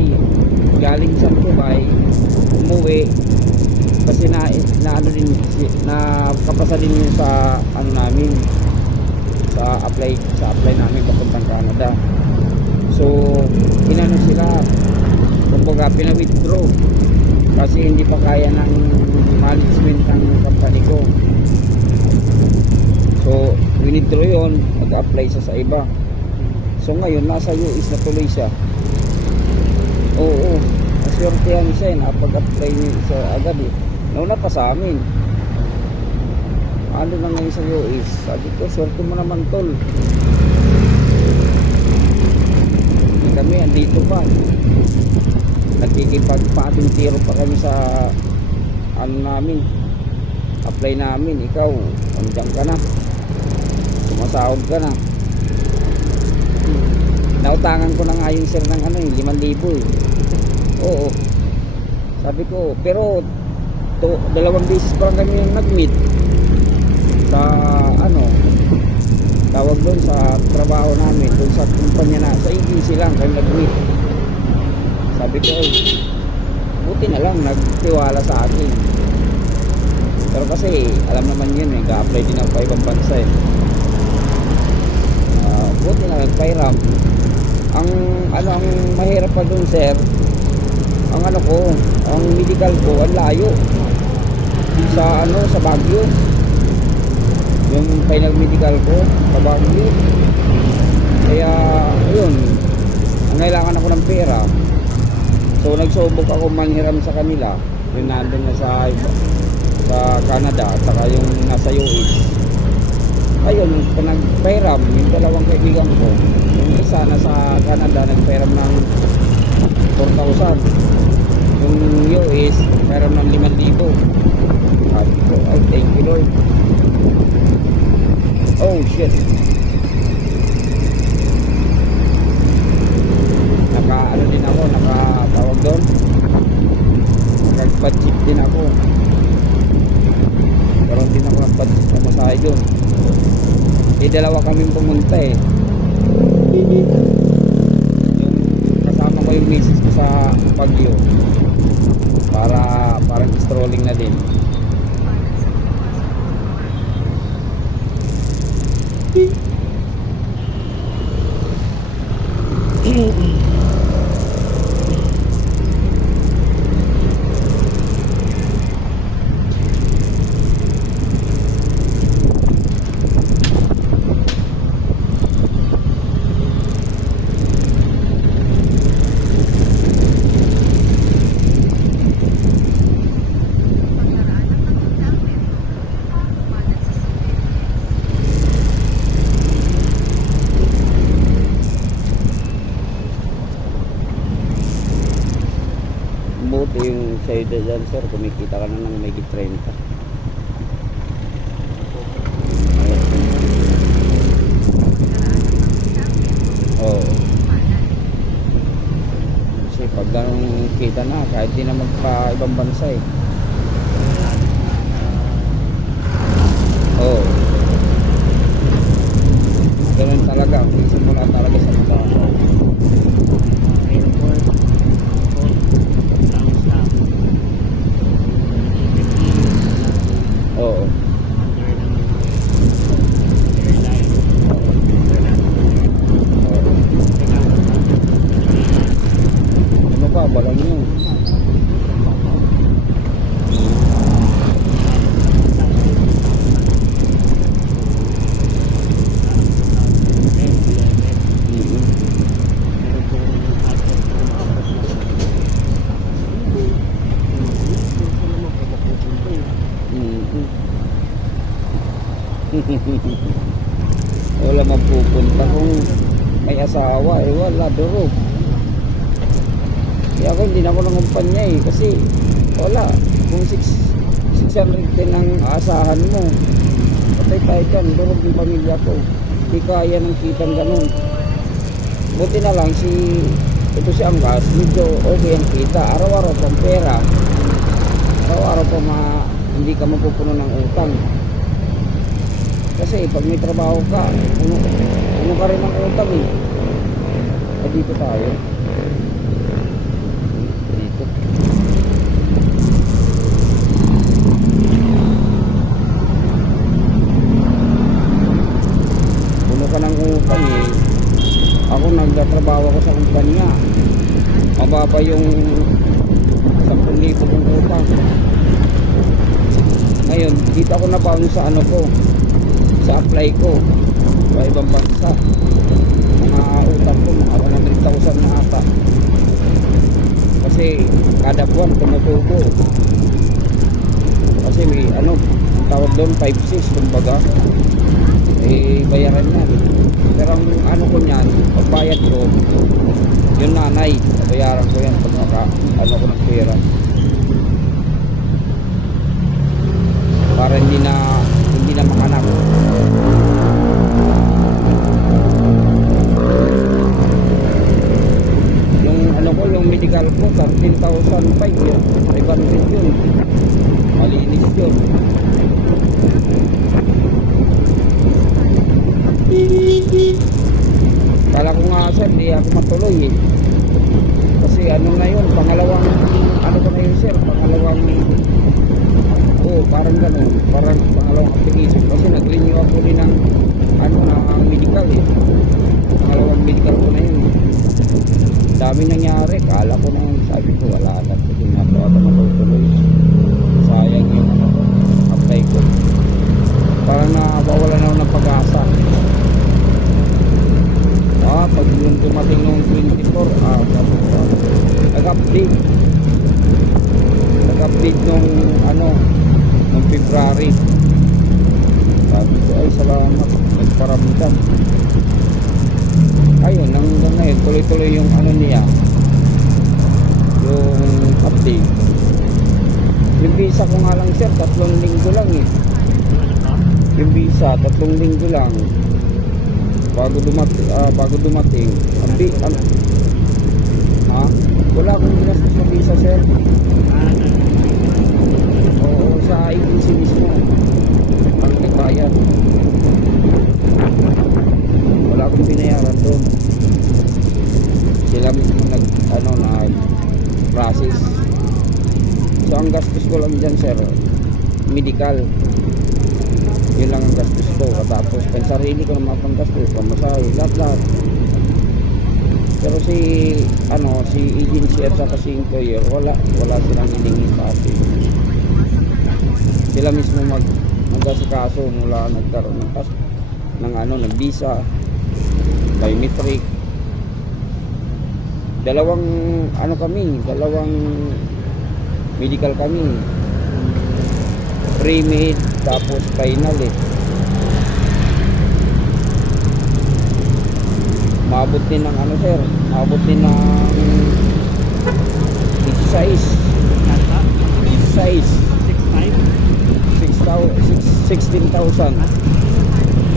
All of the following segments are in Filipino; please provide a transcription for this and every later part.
Dubai, galing sa Dubai, umuwi kasi na ano din, na kapasa din yun sa ano namin, sa apply namin papuntang Canada. So inano sila, kumbaga pina-withdraw kasi hindi pa kaya ng management ng company ko. So withdraw yun, mag-apply siya sa iba. So ngayon nasa US na tuloy siya. Oo, naswertehan siya, napag-apply niya sa agad eh. Nauna pa sa amin. Ano na ngayon sa US? Sabi ko, swerte mo naman tol. Kami andito pa, nagkikipagpatintiro pa kami sa ano namin, apply namin. Ikaw andyan ka na, sumasahod ka na. Nautangan ko na nga yung sir ng ano, 5,000 eh. Oo, sabi ko, pero dalawang beses pa lang kami yung nag-meet sa ano, tawag doon sa trabaho namin, doon sa kumpanya na, sa EPC lang kami nag-meet. Sabi ko, buti na lang nagtiwala sa akin. Pero kasi alam naman yun, nag-apply din ako pa ibang bansa eh. Buti na nagpairam. Ang ano, ang mahirap pa doon sir, ang ano ko, ang medical ko, ang layo sa ano, sa Baguio. Yung final medical ko sa Baguio. Kaya ayun, ang kailangan ako ng pera. So nagsubok ako manghiram sa kanila, yung nandun na sa Canada at saka yung nasa US. Ayun, nagpairam yung dalawang kaibigan ko. Yung isa na sa Canada nagpairam ng 4,000. Yung US pairam ng 5,000. Oh, thank you Lord. Oh shit. Naka ano din ako, nakatawag doon, nagpa-chip din ako. Karoon din ako ng budget na masahe doon. Dalawa kaming pumunta eh. Yung kasama ko yung misis ko sa Baguio, para parang strolling na din. Buti yung sa'yo dyan sir, kumikita ka na ng may 30. Oo. Kasi pag ganong kita na, kahit di na magpa ibang bansa eh. Oo. Ganun talaga, simula talaga sa mga oo. Ano pa, balang yun. Wala mapupunta kung may asawa eh, wala durog. Kaya ako hindi na ako nangumpanya eh, kasi wala, kung 610 ang asahan mo, patay tayo dyan, durog yung pamilya ko, hindi kaya ng kitang ganun. Buti na lang ito si Anggas, medyo okay ang kita, araw-araw pang pera, araw-araw pa hindi ka mapupuno ng utang. Kasi pag may trabaho ka, ano ka rin ng utang eh. Dito tayo. nagtatrabaho ako sa kumpanya. Mababa yung 10,000 kong utang. Ngayon, dito ako nabaon sa ano ko, sa apply ko sa ibang bansa. Mga utang ko, mga 100,000 na ata. Kasi kada buwan tumutubo. Kasi may ano, tawag doon 5-6 kumbaga. Eh, bayaran na. Pero ang ano ko niyan, pagbayad ko, yung nanay, bayaran ko yan pag ano ko ng pera. Para hindi na makanak. Yung ano ko, yung medical ko, 13,500 yun. 500 yun. Malinis yun. Kala ko nga sir, di ako matuloy eh. Kasi ano na yun, pangalawang ano ko na yun sir, pangalawang parang gano'n, parang pangalawang application. Kasi nag-renew ako din ng ano na medical eh. Pangalawang medical ko na yun. Dami nangyari, kala ko na sabi ko wala na, kasi natawa na matutuloy. Sayang yung ano ko, apply ko. Parang nawawala na ako ng pag-asa. Pag yung dumating noong 24, nag-update nung ano, nung February. Sabi ko, ay salamat, nagparamdam. Ayun, hanggang ngayon, tuloy-tuloy yung ano niya, yung update. Yung visa ko nga lang sir, 3 linggo lang eh. Yung visa, 3 linggo lang. Bago dumating wala akong ginastos sa visa sir. Oo, sa agency mismo ang nagbayad. Wala akong binayaran doon, sila mismo nag process. So ang gastos ko lang dyan sir, medical, yun lang ang gastos ko. Tapos pansarili ko naman pang gastos, pamasahe, lahat. Pero si agency at saka si employer, wala silang hilingin sa atin. Sila mismo mag-asikaso mula nagkaroon ng visa, biometric. Dalawang medical kami. Pre-med tapos final eh. Maabot din ng sir, maabot din ng 16,000.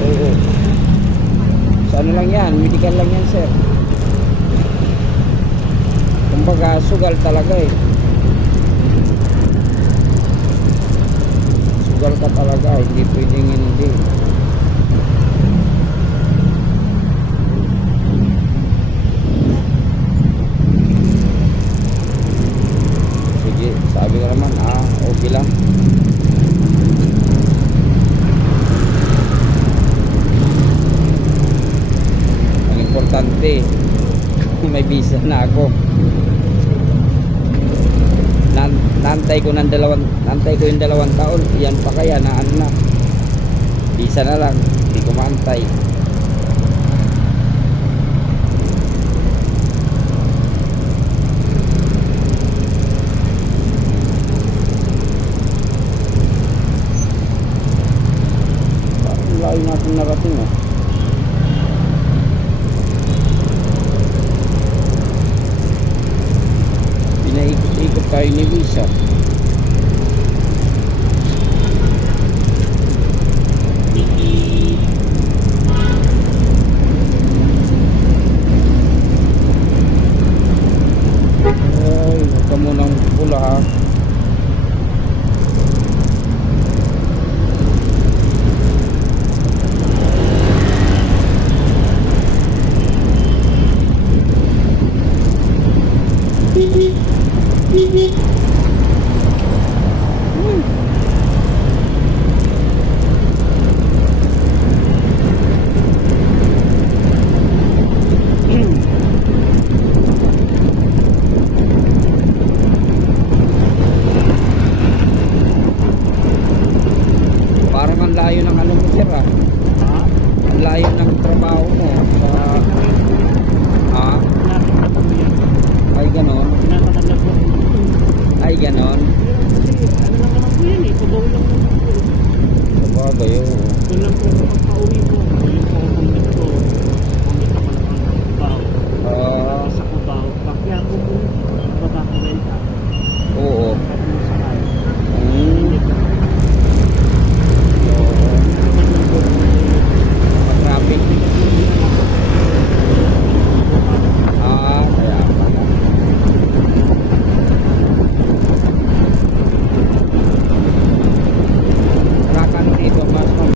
Oo. Sa ano lang yan, medical lang yan sir. Kumbaga sugal talaga eh. Sugal ka talaga, hindi pwedeng hindi. Sabi ko naman, okay lang. Ang importante, may visa na ako. Nantay ko yung 2 taon. Yan pa kaya na visa na lang. Hindi ko maantay. Layo natin narating oh. Pinaikot-ikot tayo ni visa. Ay, huwag ka munang pula ha. ganon. Kasi ano lang naman po yan eh, pabaw lang naman po. Sabagay, oo. Doon lang po kapag pauwi po